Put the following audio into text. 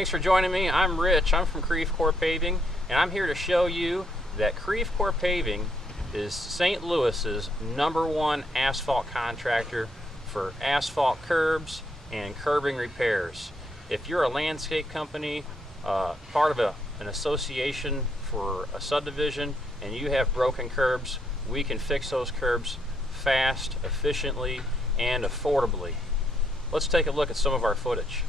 Thanks for joining me. I'm Rich. I'm from Creve Coeur Paving, and I'm here to show you that Creve Coeur Paving is St. Louis's #1 asphalt contractor for asphalt curbs and curbing repairs. If you're a landscape company, part of an association for a subdivision, and you have broken curbs, we can fix those curbs fast, efficiently, and affordably. Let's take a look at some of our footage.